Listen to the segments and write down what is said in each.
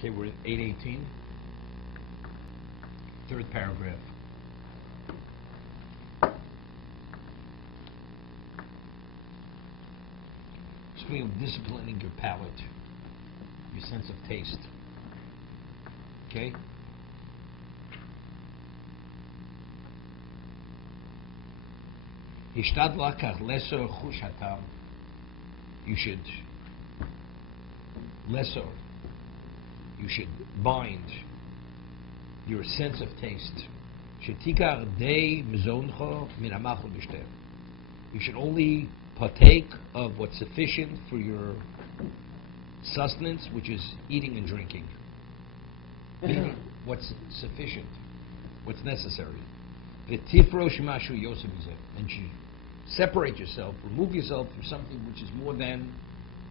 Okay, we're at 818. Third paragraph. Speaking of disciplining your palate, your sense of taste. Okay? Hishtad lakach lesor chush hatam. You should lesor. You should bind your sense of taste. Shetikar dei mizoncho min hamachol b'shteh. You should only partake of what's sufficient for your sustenance, which is eating and drinking. Meaning what's sufficient, what's necessary. V'tifrosh mashu yosef mizeh. And you separate yourself, remove yourself from something which is more than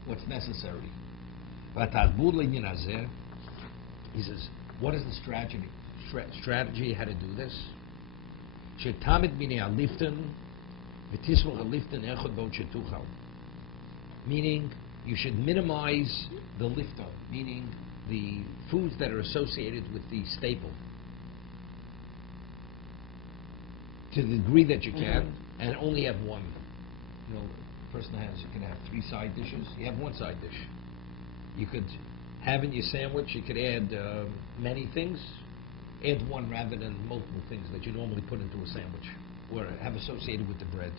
what's necessary. V'tadbud le'inyan hazeh. He says, what is the strategy how to do this? Shetamid b'nei alifton v'tismoch alifton echad bod shetuchal. Meaning, you should minimize the lifton, meaning the foods that are associated with the staple, to the degree that you can, and only have one. You know, a person can have 3 side dishes. You have 1 side dish. You could have in your sandwich, you could add many things. Add 1 rather than multiple things that you normally put into a sandwich or have associated with the bread.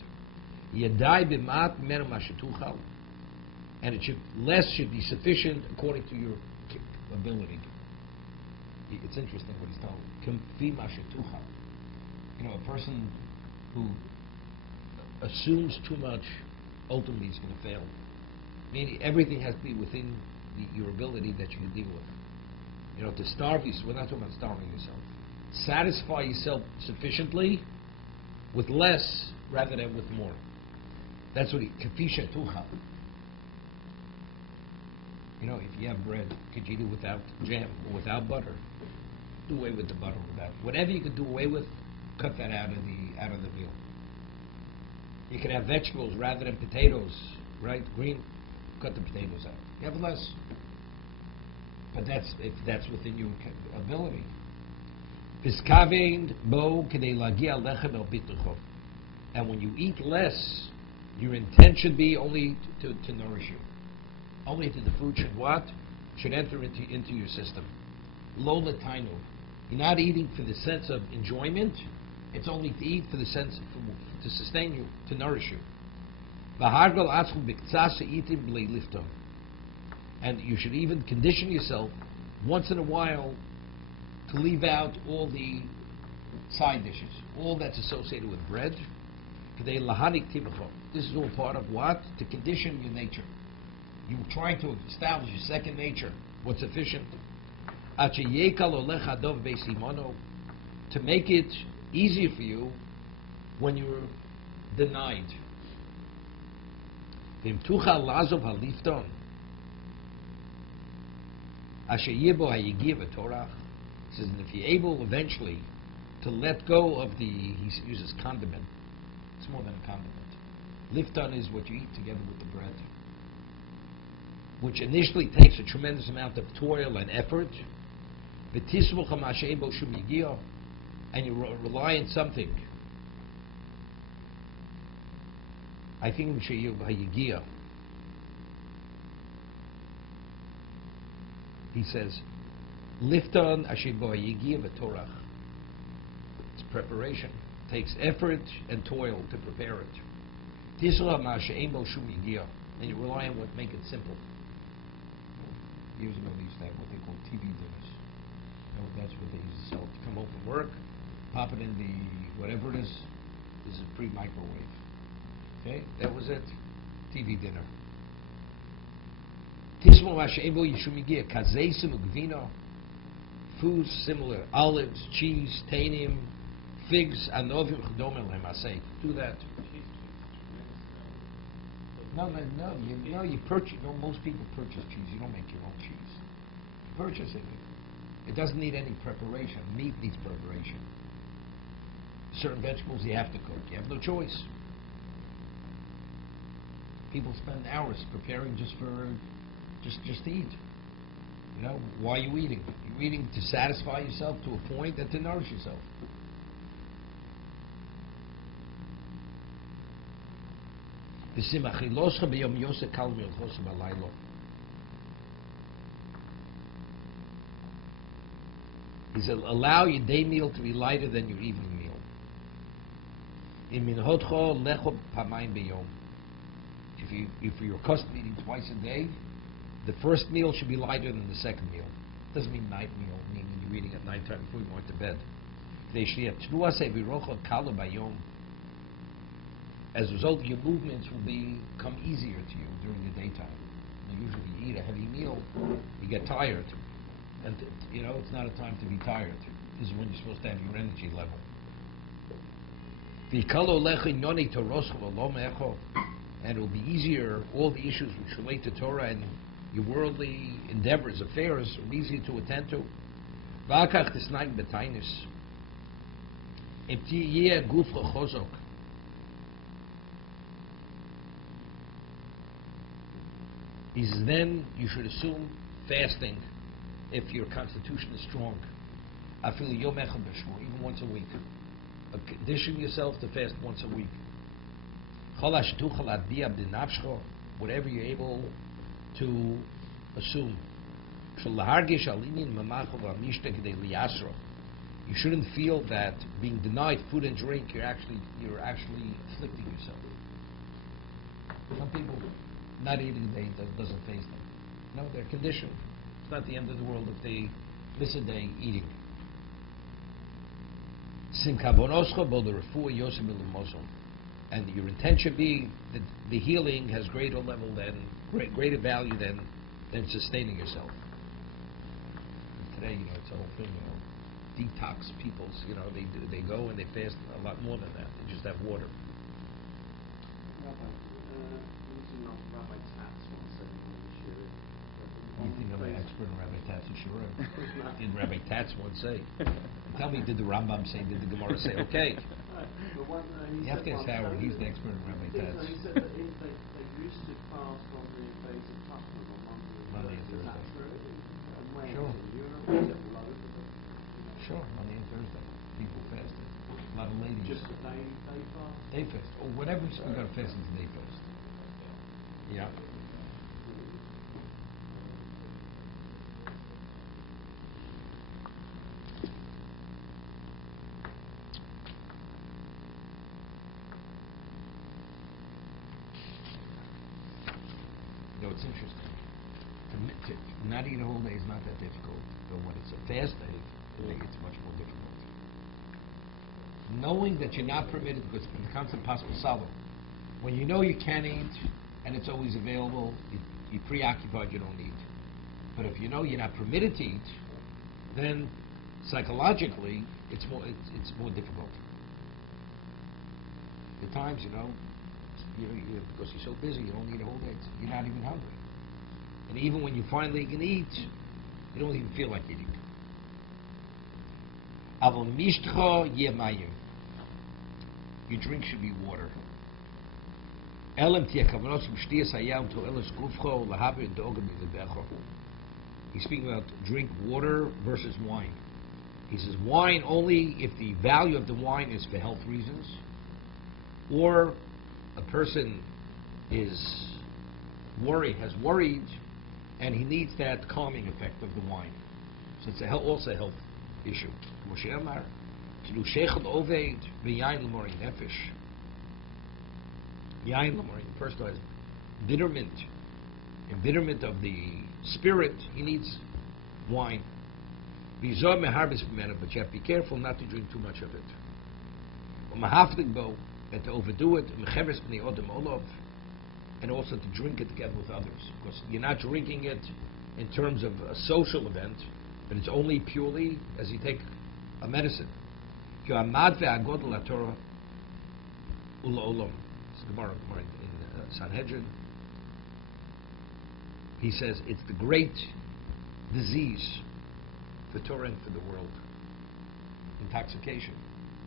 Yadai b'mat menu mashetuchal. And less should be sufficient according to your ability. It's interesting what he's telling. K'fi mashetuchal. You know, a person who assumes too much ultimately is going to fail. Meaning everything has to be within your ability that you can deal with. You know, to starve yourself, we're not talking about starving yourself. Satisfy yourself sufficiently with less rather than with more. That's what k'fi shetuchal. You know, if you have bread, could you do without jam or without butter? Do away with the butter, without whatever you could do away with. Cut that out of the meal. You can have vegetables rather than potatoes, right? Green, cut the potatoes out. You have less, but if that's within your ability. And when you eat less, your intent should be only to nourish you. Only to the food should enter into your system. Lo l'tainu. You're not eating for the sense of enjoyment. It's only to eat for the sense to sustain you, to nourish you. And you should even condition yourself once in a while to leave out all the side dishes, all that's associated with bread. This is all part of what? To condition your nature. You're trying to establish your second nature, what's sufficient. To make it easier for you when you're denied. He says, and if you're able eventually to let go of he uses condiment. It's more than a condiment. Lifton is what you eat together with the bread, which initially takes a tremendous amount of toil and effort. And you rely on something. I think he says, Lifton ashebo hayigia v'torach. It's preparation. It takes effort and toil to prepare it. And you rely on what make it simple. Years ago they used to have what they call TV dinners. You know, that's what they used to sell. To come home from work, pop it in the whatever it is. This is pre-microwave. Okay, that was it. TV dinner. Tismo mashebo yishumigia kazeisim ugvino. Foods similar: olives, cheese, tanium, figs, anovim chdomim lemasei. Do that. No. You purchase. No, most people purchase cheese. You don't make your own cheese. You purchase it. It doesn't need any preparation. Meat needs preparation. Certain vegetables you have to cook. You have no choice. People spend hours preparing just to eat. You know, why are you eating? You're eating to satisfy yourself to a point and to nourish yourself. He said, allow your day meal to be lighter than your evening meal. If you're accustomed to eating twice a day, the first meal should be lighter than the second meal. Doesn't mean night meal, meaning you're eating at night time before you go to bed. As a result, your movements will become easier to you during the daytime. Usually you eat a heavy meal, you get tired. And it's not a time to be tired. This is when you're supposed to have your energy level. And it will be easier, all the issues which relate to Torah and your worldly endeavors, affairs, are easier to attend to. He says, then you should assume fasting if your constitution is strong. I feel even once a week. Condition yourself to fast once a week. Whatever you're able to assume. You shouldn't feel that being denied food and drink, you're actually afflicting yourself. Some people not eating a day doesn't faze them. No, they're conditioned. It's not the end of the world if they miss a day eating. And your intention being that the healing has greater value than sustaining yourself. And today, it's a whole thing. Detox peoples. They go and they fast a lot more than that. They just have water. You think I'm an expert in Rabbi Tats and Shura? Did Rabbi Tats once say? Tell me, did the Rambam say, did the Gemara say? Okay. You have to ask Howard, he's the expert in Rabbi Tats. He said that they used to fast on the days of Tachman on Monday and Thursday. Sure. Europe, Sure, Monday and Thursday. People fasted. A lot of ladies. Just a day fast? Day fast. Or whatever, we've got to fast is day fast. Yeah. It's interesting. To not eat a whole day is not that difficult, but when it's a fast day, it's much more difficult. Knowing that you're not permitted, because when it comes to possible salad, when you know you can't eat and it's always available, you're preoccupied, you don't eat. But if you know you're not permitted to eat, then psychologically it's more difficult. At times, because you're so busy, you don't eat a whole day. You're not even hungry. And even when you finally can eat, you don't even feel like eating. Your drink should be water. He's speaking about drink water versus wine. He says wine only if the value of the wine is for health reasons, or a person has worried, and he needs that calming effect of the wine. So it's also a health issue. First has embitterment of the spirit, he needs wine. But you have to be careful not to drink too much of it. And to overdo it, and also to drink it together with others. Because you're not drinking it in terms of a social event, but it's only purely as you take a medicine. It's Gemara in Sanhedrin. He says it's the great disease for Torah and for the world. Intoxication,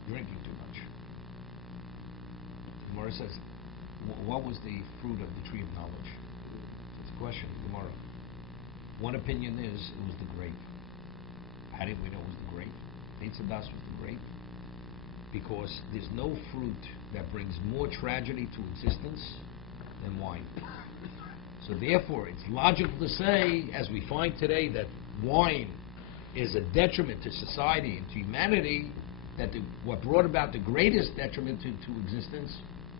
drinking too much. Gemara says, what was the fruit of the tree of knowledge? It's a question, Gemara. One opinion is it was the grape. How did we know it was the grape? Eitz das was the grape. Because there's no fruit that brings more tragedy to existence than wine. So therefore, it's logical to say, as we find today, that wine is a detriment to society and to humanity, that what brought about the greatest detriment to existence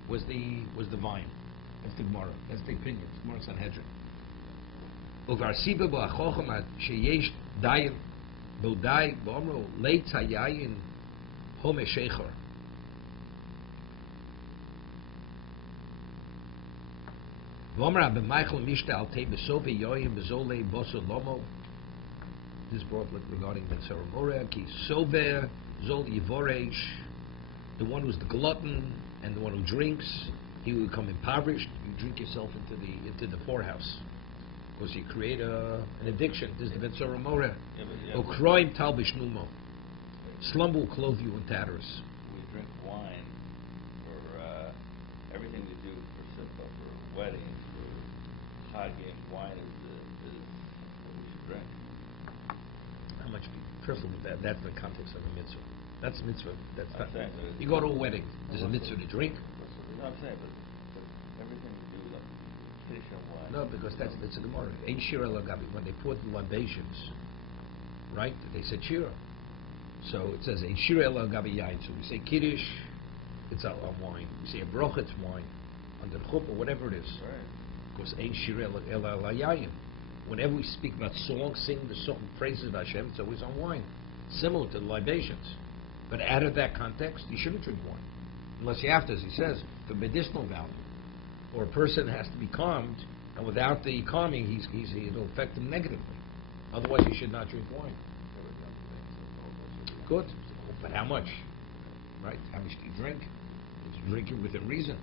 was the vine. That's the Gemara. That's the opinion. It's Gemara Sanhedrin. Uvar siba ba'achochem sheyesh dayin bodai b'omro leit hayayin home sheichor. V'omra b'meichel mishta al tei b'sove yoyim b'zolei boso lomo. This brought regarding the ceremony. Ki sober zol yivoresh. The one who's the glutton and the one who drinks, he will become impoverished. You drink yourself into the poorhouse because you create an addiction. This is the Betzora Moreh. Okroim tal bishnumo. Slumber will clothe you in tatters. We drink wine for everything we do for simcha, for weddings, for chagim. Wine is what we should drink. How much? First of all, that's the context of a mitzvah. That's a mitzvah. That's not. Saying, You go to a wedding. There's a mitzvah to drink. No, I'm saying, but everything we do, like fish and wine. No, because that's the Gemara. Ein shira lagabi. When they poured the libations, right? They said shira. So it says ein shira lagabi yain. So we say kiddush, it's on wine. We say a broch, it's wine. Under the chuppah, whatever it is. Right. Because ein shira la yain. Whenever we speak about song, sing the song, praises of Hashem, it's always on wine. Similar to the libations. But out of that context, you shouldn't drink wine. Unless you have to, as he says, for medicinal value. Or a person has to be calmed, and without the calming, it'll affect him negatively. Otherwise, you should not drink wine. Good. But how much? Right? How much do you drink? It's drinking within reason.